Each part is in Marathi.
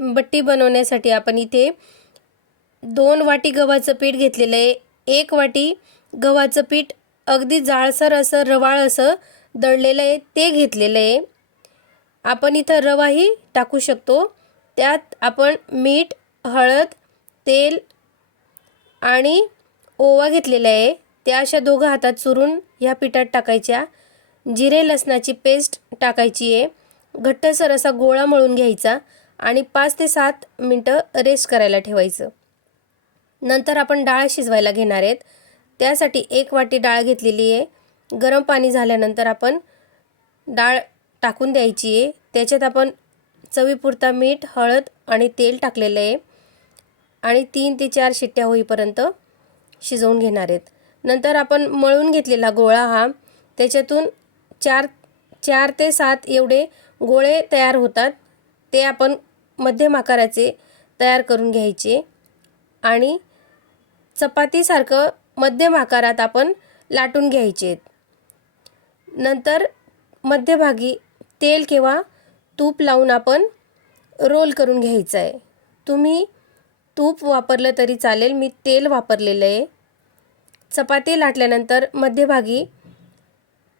बट्टी बनवण्यासाठी आपण इथे 2 वाटी गव्हाचं पीठ घेतलेलं आहे। 1 वाटी गव्हाचं पीठ अगदी जाडसर असं रवाळ असं दळलेलं आहे ते घेतलेलं आहे। आपण इथं रवाही टाकू शकतो। त्यात आपण मीठ, हळद, तेल आणि ओवा घेतलेला आहे। त्या अशा दोघं हातात चुरून ह्या पिठात टाकायच्या। जिरे लसणाची पेस्ट टाकायची आहे। घट्टसर असा गोळा मळून घ्यायचा आणि 5 ते 7 मिनिटं रेस्ट करायला ठेवायचं। नंतर आपण डाळ शिजवायला घेणार आहेत। त्यासाठी 1 वाटी डाळ घेतलेली आहे। गरम पाणी झाल्यानंतर आपण डाळ टाकून द्यायची आहे। त्याच्यात आपण चवीपुरता मीठ, हळद आणि तेल टाकलेलं आहे आणि 3 ते 4 शिट्ट्या होईपर्यंत शिजवून घेणार आहेत। नंतर आपण मळून घेतलेला गोळा हा त्याच्यातून 4 ते 7 एवढे गोळे तयार होतात। ते आपण मध्यम आकाराचे तयार करून घ्यायचे आणि चपातीसारखं मध्यम आकारात आपण लाटून घ्यायचे। नंतर मध्यभागी तेल किंवा तूप लावून आपण रोल करून घ्यायचं आहे। तुम्ही तूप वापरलं तरी चालेल, मी तेल वापरलेलं आहे। चपाती लाटल्यानंतर मध्यभागी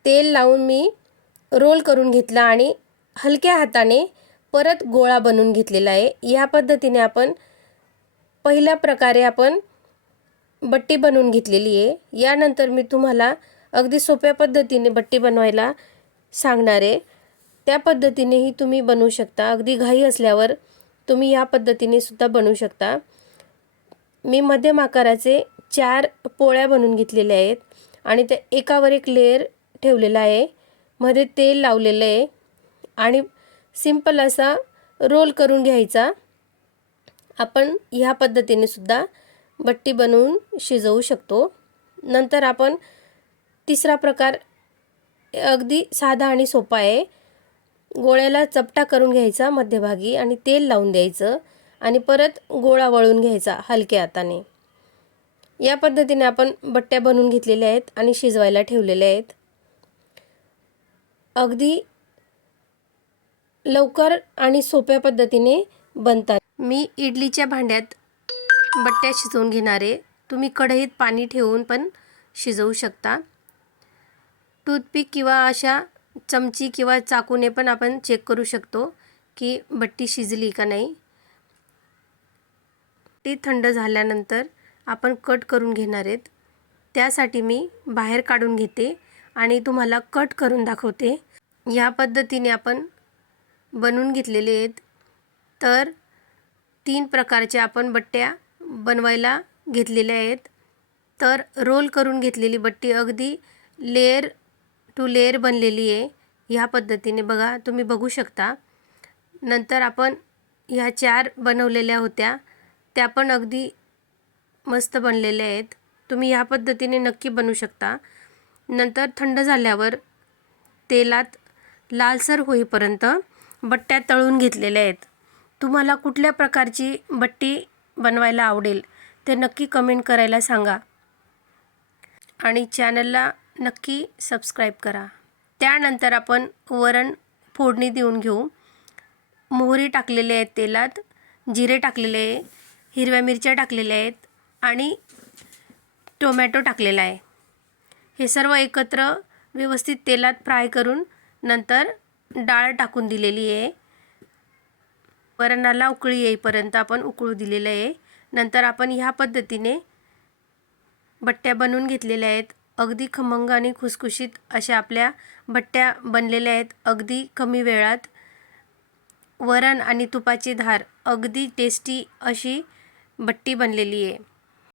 तेल लावून मी रोल करून घेतला आणि हलक्या हाताने परत गोळा बनवून घेतलेला आहे। या पद्धतीने आपण पहिल्या प्रकारे आपण बट्टी बनवून घेतलेली आहे। यानंतर मी तुम्हाला अगदी सोप्या पद्धतीने बट्टी बनवायला सांगणार आहे। त्या पद्धतीनेही तुम्ही बनवू शकता। अगदी घाई असल्यावर तुम्ही या पद्धतीने सुद्धा बनवू शकता। मी मध्यम आकाराचे 4 पोळ्या बनवून घेतलेल्या आहेत आणि त्या एकावर एक लेयर ठेवलेला आहे। मध्ये तेल लावलेलं आहे आणि सिंपल असा रोल करून घ्यायचा। आपण ह्या पद्धतीने सुद्धा बट्टी बनवून शिजवू शकतो। नंतर आपण तिसरा प्रकार अगदी साधा आणि सोपा आहे। गोळ्याला चपटा करून घ्यायचा मध्यभागी आणि तेल लावून द्यायचं आणि परत गोळा वळून घ्यायचा हलक्या हाताने। या पद्धतीने आपण बट्ट्या बनवून घेतलेल्या आहेत आणि शिजवायला ठेवलेल्या आहेत। अगदी लवकर आणि सोप्या पद्धतीने बनतात। मी इडलीच्या भांड्यात बट्ट्या शिजवून घेणार आहे। तुम्ही कढईत पाणी ठेवून पण शिजवू शकता। टूथपिक किंवा अशा चमची किंवा चाकूने पण आपण चेक करू शकतो की बट्टी शिजली का नाही। ती थंड झाल्यानंतर आपण कट करून घेणार आहेत। त्यासाठी मी बाहेर काढून घेते आणि तुम्हाला कट करून दाखवते। या पद्धतीने आपण बनवून घेतलेले आहेत। तर 3 प्रकारच्या आपण बट्ट्या बनवायला घेतलेल्या आहेत। तर रोल करून घेतलेली बट्टी अगदी लेयर टू लेयर बनलेली आहे। ह्या पद्धतीने बघा, तुम्ही बघू शकता। नंतर आपण ह्या 4 बनवलेल्या होत्या त्या पण अगदी मस्त बनलेल्या आहेत। तुम्ही ह्या पद्धतीने नक्की बनवू शकता। नंतर थंड झाल्यावर तेलात लालसर होईपर्यंत बट्ट्या तळून घेतलेल्या आहेत। तुम्हाला कुठल्या प्रकारची बट्टी बनवायला आवडेल ते नक्की कमेंट करायला सांगा आणि चॅनलला नक्की सबस्क्राईब करा। त्यानंतर आपण वरण फोडणी देऊन घेऊ। मोहरी टाकलेली आहे तेलात, जिरे टाकलेले आहे, हिरव्या मिरच्या टाकलेल्या आहेत आणि टोमॅटो टाकलेला आहे। हे सर्व एकत्र व्यवस्थित तेलात फ्राय करून नंतर डाळ टाकून दिलेली आहे। वरणाला उकळी येईपर्यंत आपण उकळू दिलेलं आहे। नंतर आपण ह्या पद्धतीने बट्ट्या बनवून घेतलेल्या आहेत। अगदी खमंग आणि खुसखुशीत अशा आपल्या बट्ट्या बनलेल्या आहेत। अगदी कमी वेळात वरण आणि तुपाची धार अगदी टेस्टी अशी बट्टी बनलेली आहे।